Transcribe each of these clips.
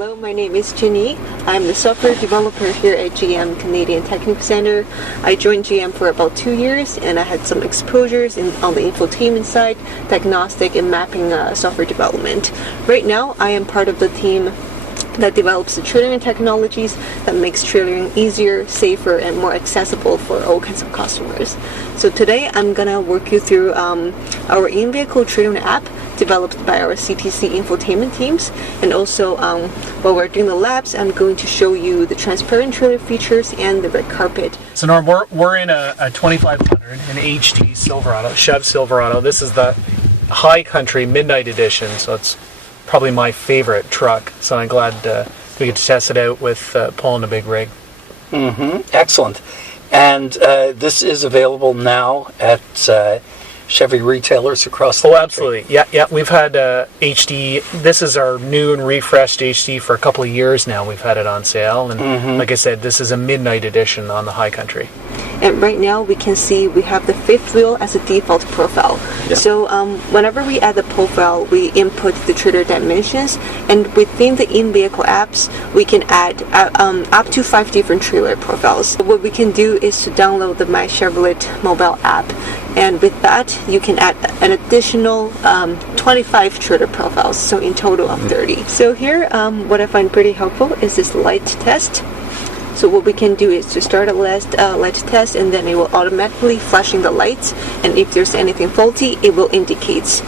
Hello, my name is Chenyi. I'm the software developer here at GM Canadian Technical Center. I joined GM for about 2 years and I had some exposures on the infotainment side, diagnostic and mapping software development. Right now, I am part of the team that develops the trailering technologies that makes trailering easier, safer, and more accessible for all kinds of customers. So today I'm gonna walk you through our in-vehicle trailering app developed by our CTC infotainment teams, and also while we're doing the labs, I'm going to show you the transparent trailer features and the red carpet. So Norm, we're in a 2500, an HD Silverado, Chev Silverado. This is the High Country Midnight Edition, so it's probably my favorite truck, so I'm glad we get to test it out with Paul in a big rig. Excellent. And this is available now at Chevy retailers across the country. Absolutely. Yeah. We've had HD. This is our new and refreshed HD for a couple of years now. We've had it on sale, and like I said, this is a midnight edition on the High Country. And right now we can see we have the fifth wheel as a default profile. Yeah. So whenever we add the profile, we input the trailer dimensions, and within the in-vehicle apps, we can add up to 5 different trailer profiles. What we can do is to download the My Chevrolet mobile app, and with that, you can add an additional 25 trailer profiles, so in total of 30. So here, what I find pretty helpful is this light test. So what we can do is to start a light test, and then it will automatically flashing the lights, and if there's anything faulty, it will indicate.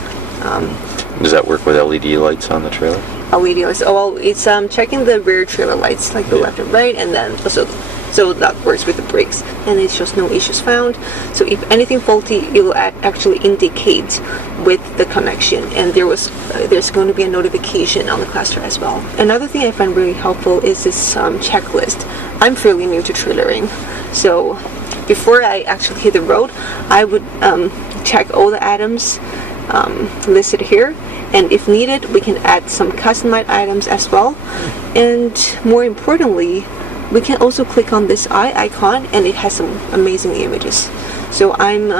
Does that work with LED lights on the trailer? LED lights. Oh, well, it's checking the rear trailer lights, like the left and right, and then also, so that works with the brakes, and it shows no issues found. So if anything faulty, it will actually indicate with the connection, and there's going to be a notification on the cluster as well. Another thing I find really helpful is this checklist. I'm fairly new to trailering, so before I actually hit the road, I would check all the items listed here, and if needed, we can add some customized items as well. And more importantly, we can also click on this eye icon, and it has some amazing images. So I'm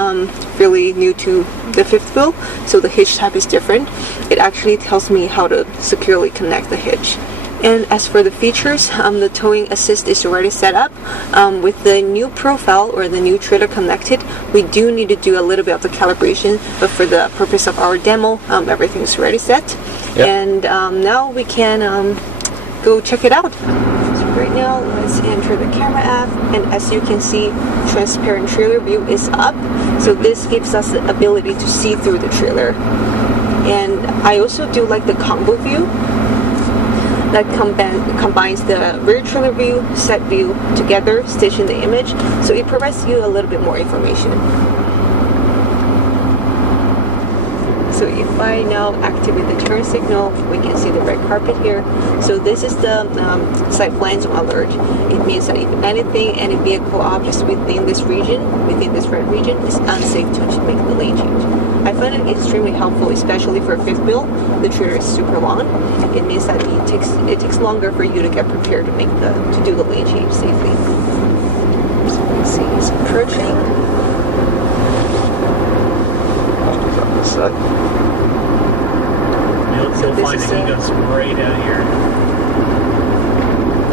really new to the fifth wheel, so the hitch type is different. It actually tells me how to securely connect the hitch. And as for the features, the towing assist is already set up. With the new profile or the new trailer connected, we do need to do a little bit of the calibration, but for the purpose of our demo, everything's already set. Yep. And now we can go check it out. So right now, let's enter the camera app, and as you can see, transparent trailer view is up. So this gives us the ability to see through the trailer. And I also do like the combo view that combines the rear trailer view, set view together, stitching the image, so it provides you a little bit more information. So if I now activate the turn signal, we can see the red carpet here. So this is the side blind alert. It means that if anything, any vehicle objects within this region, within this red region, is unsafe to make the lane change. I find it extremely helpful, especially for a fifth wheel. The trailer is super long. It means that it takes longer for you to get prepared to do the lane change safely. So you can see it's approaching. On this side. You'll find that he goes right out here.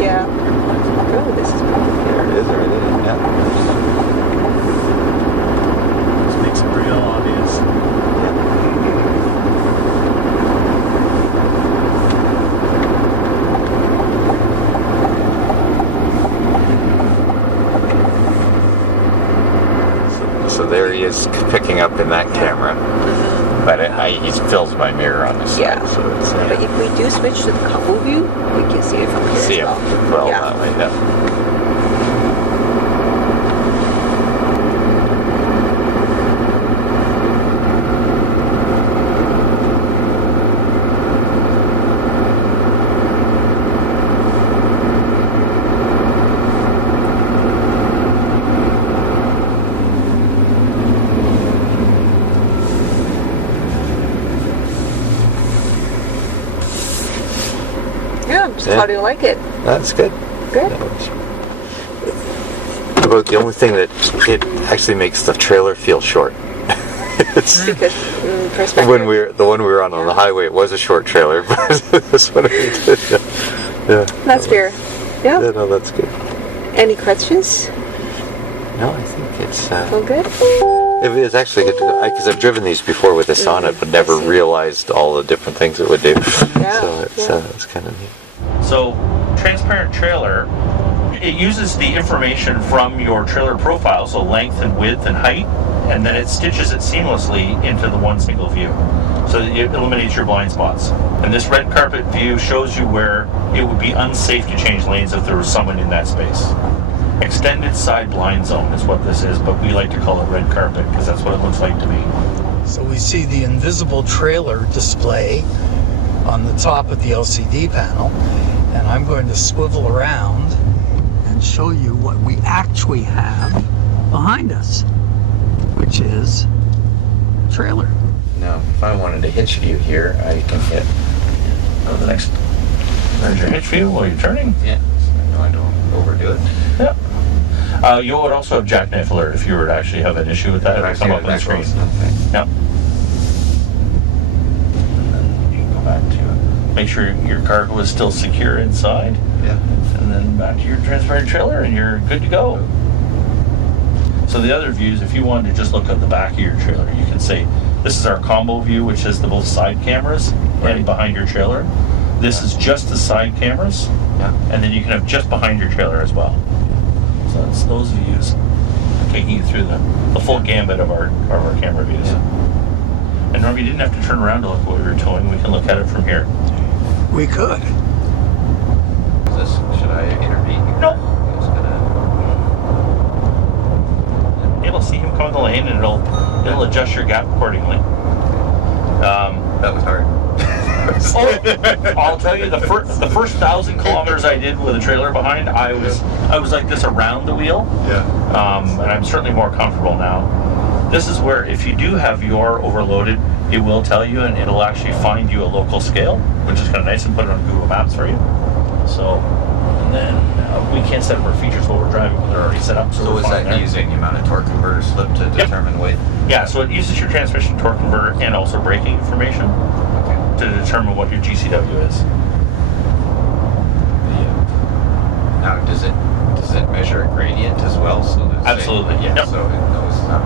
Yeah. Oh, this is perfect. There it is, yeah. This makes it real obvious. So there he is picking up in that camera, but he fills my mirror on the side. Yeah. So it's, but if we do switch to the combo view, we can see it from here. See as well. him well that way. Yeah. So how do you like it? That's good. Good. About the only thing that it actually makes the trailer feel short. Because perspective. The one we were on the highway, it was a short trailer, but this one we did. Yeah. That's fair. Yeah, Yeah. no, that's good. Any questions? No, I think it's. All good? It's actually good to go because I've driven these before with the Sonnet, but never realized all the different things it would do. So it's kind of neat. So, transparent trailer, it uses the information from your trailer profile, so length and width and height, and then it stitches it seamlessly into the one single view. So that it eliminates your blind spots. And this red carpet view shows you where it would be unsafe to change lanes if there was someone in that space. Extended side blind zone is what this is, but we like to call it red carpet because that's what it looks like to me. So we see the invisible trailer display on the top of the LCD panel, and I'm going to swivel around and show you what we actually have behind us, which is a trailer. Now, if I wanted to hitch view here, I can hit. Go to the next. There's your hitch view while you're turning. Yeah, so I don't overdo it. Yeah. You would also have jackknife alert if you were to actually have an issue with that. It would come up on the screen. Yep. And then you can go back to make sure your cargo is still secure inside. Yeah. And then back to your transparent trailer and you're good to go. So the other views, if you wanted to just look at the back of your trailer, you can say, this is our combo view, which is the both side cameras and behind your trailer. This is just the side cameras. Yeah. And then you can have just behind your trailer as well. So it's those views taking you through the full gambit of our camera views. Yeah. And remember, you didn't have to turn around to look what we were towing. We can look at it from here. We could. Should I intervene? No. Able to see him come in the lane, and it'll adjust your gap accordingly. That was hard. I'll tell you, the first 1,000 kilometers I did with a trailer behind, I was like this around the wheel. Yeah. And I'm certainly more comfortable now. This is where if you do have your overloaded, it will tell you, and it'll actually find you a local scale, which is kind of nice, and put it on Google Maps for you. So, and then we can't set up our features while we're driving, but they're already set up. So we're is fine that there. using the amount of torque converter slip to determine weight? Yeah, so it uses your transmission torque converter and also braking information to determine what your GCW is. Now, does it measure a gradient as well? So that Absolutely. Yeah. Yep. So it knows how.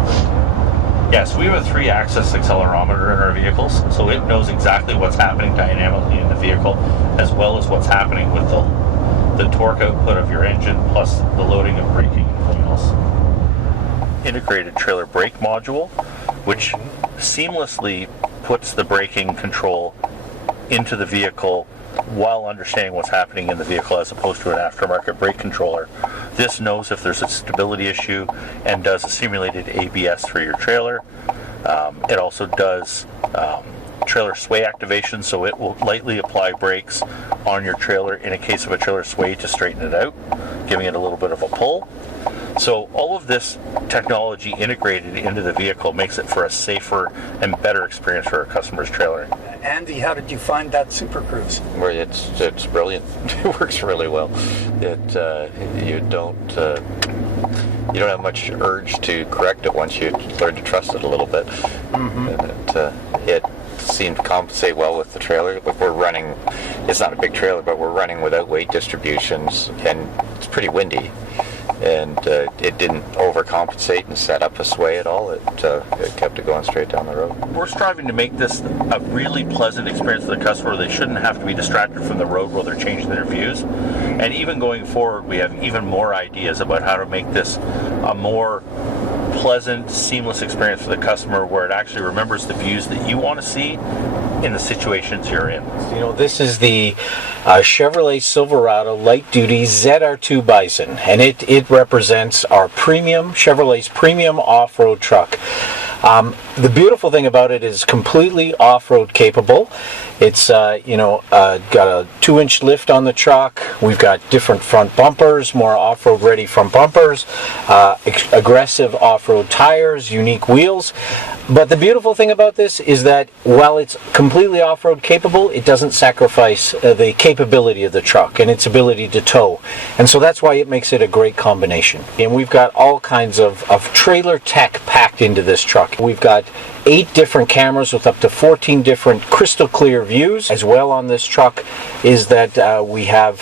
Yeah, so we have a 3-axis accelerometer in our vehicles, so it knows exactly what's happening dynamically in the vehicle, as well as what's happening with the torque output of your engine, plus the loading of braking and everything else. Integrated trailer brake module, which seamlessly puts the braking control into the vehicle while understanding what's happening in the vehicle, as opposed to an aftermarket brake controller. This knows if there's a stability issue and does a simulated ABS for your trailer. It also does trailer sway activation, so it will lightly apply brakes on your trailer in a case of a trailer sway to straighten it out, giving it a little bit of a pull. So all of this technology integrated into the vehicle makes it for a safer and better experience for our customers' trailering. Andy, how did you find that Super Cruise? Well, it's brilliant. It works really well. You don't have much urge to correct it once you learn to trust it a little bit. Mm-hmm. And it seemed to compensate well with the trailer. But we're running. It's not a big trailer, but we're running without weight distributions, and it's pretty windy. And it didn't overcompensate and set up a sway at all. It kept it going straight down the road. We're striving to make this a really pleasant experience for the customer. They shouldn't have to be distracted from the road while they're changing their views. And even going forward, we have even more ideas about how to make this a more pleasant, seamless experience for the customer, where it actually remembers the views that you want to see in the situations you're in. You know, this is the Chevrolet Silverado Light Duty ZR2 Bison, and it represents our Chevrolet's premium off-road truck. The beautiful thing about it is completely off-road capable. It's got a 2-inch lift on the truck. We've got different front bumpers, more off-road ready front bumpers, aggressive off-road tires, unique wheels. But the beautiful thing about this is that while it's completely off-road capable, it doesn't sacrifice the capability of the truck and its ability to tow. And so that's why it makes it a great combination. And we've got all kinds of trailer tech packed into this truck. We've got 8 different cameras with up to 14 different crystal clear views. As well on this truck is that we have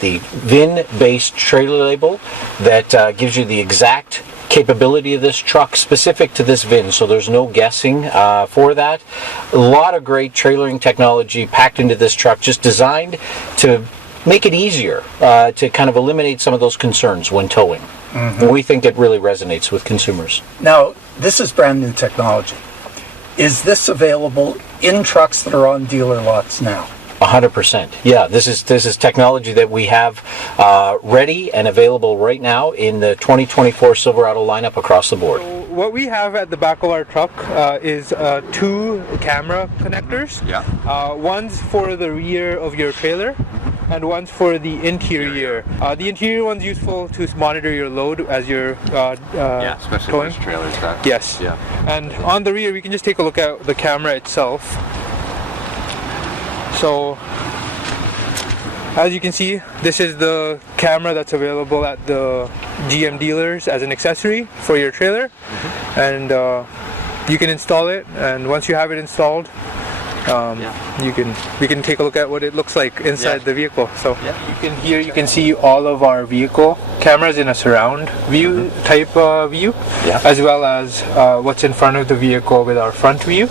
the VIN Based Trailer Label that gives you the exact capability of this truck specific to this VIN, so there's no guessing for that. A lot of great trailering technology packed into this truck, just designed to make it easier to kind of eliminate some of those concerns when towing. And we think it really resonates with consumers. Now, this is brand new technology. Is this available in trucks that are on dealer lots now? 100%. Yeah, this is technology that we have ready and available right now in the 2024 Silverado lineup across the board. What we have at the back of our truck is 2 camera connectors. Yeah. One's for the rear of your trailer, and one's for the interior. The interior one's useful to monitor your load as you're especially towing. when trailers got. Yes. Yeah. And on the rear, we can just take a look at the camera itself. So, as you can see, this is the camera that's available at the GM dealers as an accessory for your trailer, and you can install it. And once you have it installed, we can take a look at what it looks like inside the vehicle. So you can see all of our vehicle cameras in a surround view type view, as well as what's in front of the vehicle with our front view.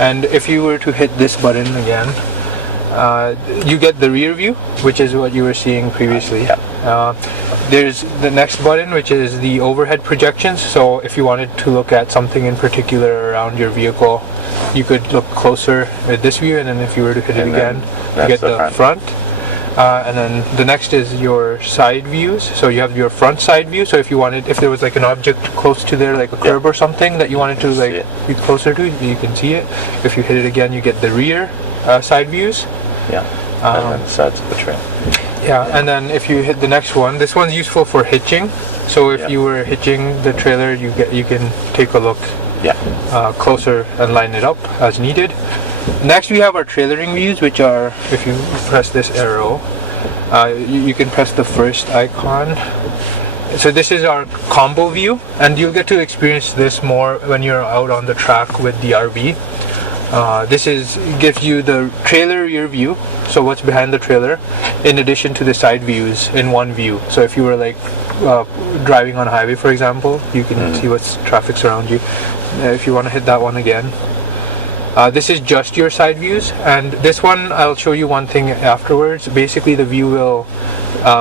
And if you were to hit this button again, you get the rear view, which is what you were seeing previously. There's the next button, which is the overhead projections. So if you wanted to look at something in particular around your vehicle, you could look closer at this view, and then if you were to hit it again, you get the front. And then the next is your side views. So you have your front side view. So if there was like an object close to there, like a curb or something that you wanted to be closer to, you can see it. If you hit it again, you get the rear side views. Yeah. And then sides of the trailer. Yeah, and then if you hit the next one, this one's useful for hitching. So if you were hitching the trailer, you can take a look closer and line it up as needed. Next, we have our trailering views, which are, if you press this arrow, you can press the first icon. So this is our combo view, and you'll get to experience this more when you're out on the track with the RV. This gives you the trailer rear view, so what's behind the trailer, in addition to the side views in one view. So if you were like driving on a highway, for example, you can see what's traffic's around you. If you want to hit that one again. This is just your side views, and this one I'll show you one thing afterwards. Basically the view will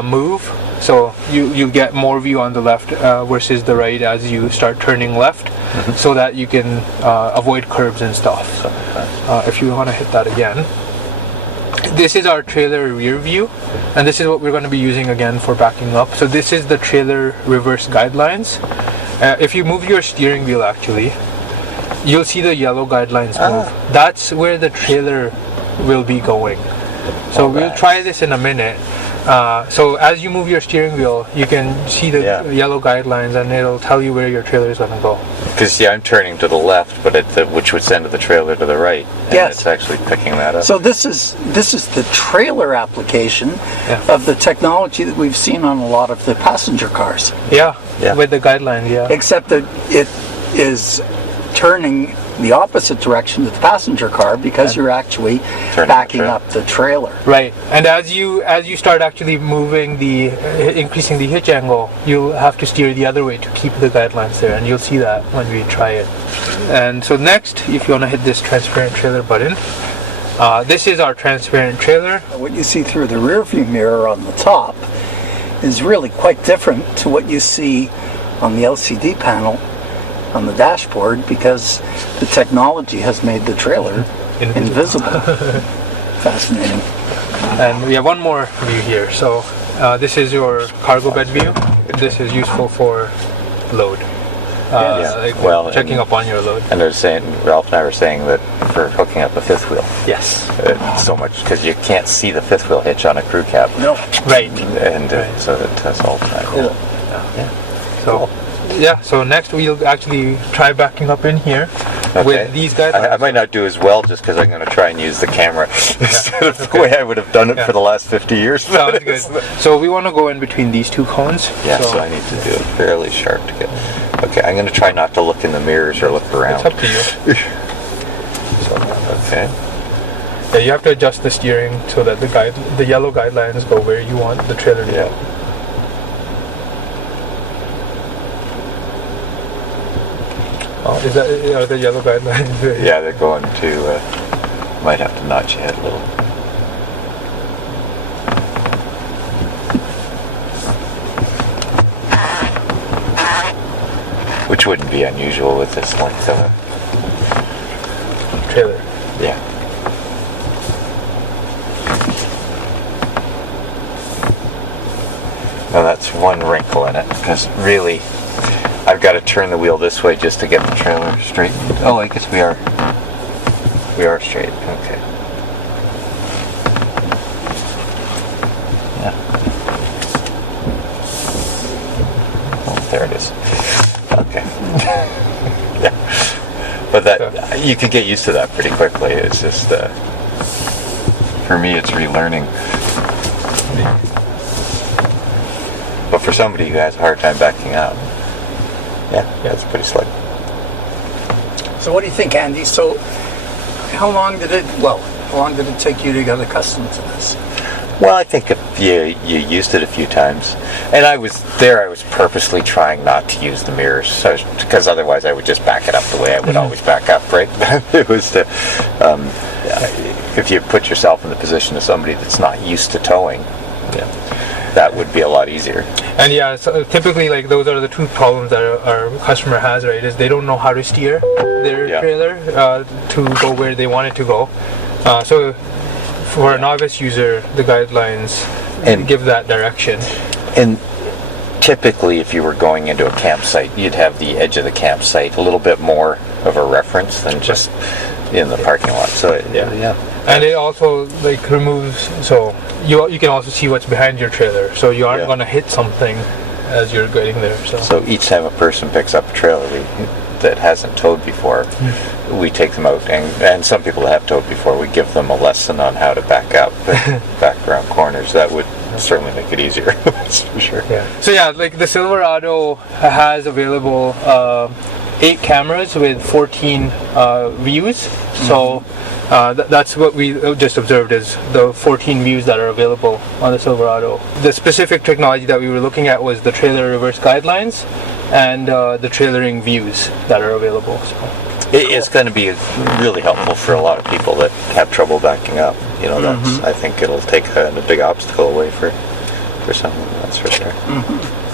move, so you get more view on the left versus the right as you start turning left, so that you can avoid curbs and stuff. If you want to hit that again. This is our trailer rear view, and this is what we're going to be using again for backing up. So this is the trailer reverse guidelines. If you move your steering wheel, actually, you'll see the yellow guidelines move. That's where the trailer will be going. So we'll try this in a minute. So as you move your steering wheel, you can see the yellow guidelines, and it'll tell you where your trailer is going to go. Because I'm turning to the left, but which would send the trailer to the right. And it's actually picking that up. So this is the trailer application of the technology that we've seen on a lot of the passenger cars. Yeah. With the guidelines, Except that it is turning the opposite direction to the passenger car because you're actually backing up the trailer. Right, and as you start actually moving increasing the hitch angle, you'll have to steer the other way to keep the guidelines there, and you'll see that when we try it. And so next, if you want to hit this transparent trailer button, this is our transparent trailer. What you see through the rear view mirror on the top is really quite different to what you see on the LCD panel on the dashboard, because the technology has made the trailer invisible. Fascinating. And we have one more view here. So this is your cargo bed view. This is useful for load. Checking up on your load. And they're saying, Ralph and I were saying that for hooking up a fifth wheel. Yes. So much, because you can't see the fifth wheel hitch on a crew cab. No. Right. And so that's all time. Cool. So. Cool. yeah, so next we'll actually try backing up in here with these guys. I might not do as well just because I'm going to try and use the camera instead of the way I would have done it for the last 50 years. Sounds good. So we want to go in between these two cones. Yeah, so I need to do it fairly sharp to get. Okay, I'm going to try not to look in the mirrors or look around. It's up to you. Okay. Yeah, you have to adjust the steering so that the yellow guidelines go where you want the trailer to go. Oh, are the yellow guidelines? Yeah, they're going to. Might have to notch your head a little. Which wouldn't be unusual with this length of a trailer. Yeah. Now that's one wrinkle in it, because really I've got to turn the wheel this way just to get the trailer straightened. Oh, I guess we are straight. Okay. Yeah. Oh, there it is. Okay. Yeah. But that you can get used to that pretty quickly. It's just for me it's relearning. But for somebody who has a hard time backing up, yeah, it's pretty slick. So what do you think, Andy? So how long did it take you to get accustomed to this? Well, I think if you used it a few times, and I was purposely trying not to use the mirrors, because otherwise I would just back it up the way I would always back up, right? It was to, if you put yourself in the position of somebody that's not used to towing, that would be a lot easier. And yeah, so typically like those are the two problems that our customer has, right? Is they don't know how to steer their trailer to go where they want it to go. So for a novice user, the guidelines give that direction. And typically, if you were going into a campsite, you'd have the edge of the campsite a little bit more of a reference than just in the parking lot. So and it also like removes, so you can also see what's behind your trailer, so you aren't going to hit something as you're getting there. So each time a person picks up a trailer that hasn't towed before, we take them out, and some people that have towed before, we give them a lesson on how to back up and back around corners. That would certainly make it easier. That's for sure. So like the Silverado has available 8 cameras with 14 views. So that's what we just observed is the 14 views that are available on the Silverado. The specific technology that we were looking at was the trailer reverse guidelines and the trailering views that are available. So it's going to be really helpful for a lot of people that have trouble backing up. That's I think it'll take a big obstacle away for someone. That's for sure.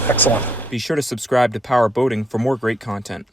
Excellent. Be sure to subscribe to Power Boating for more great content.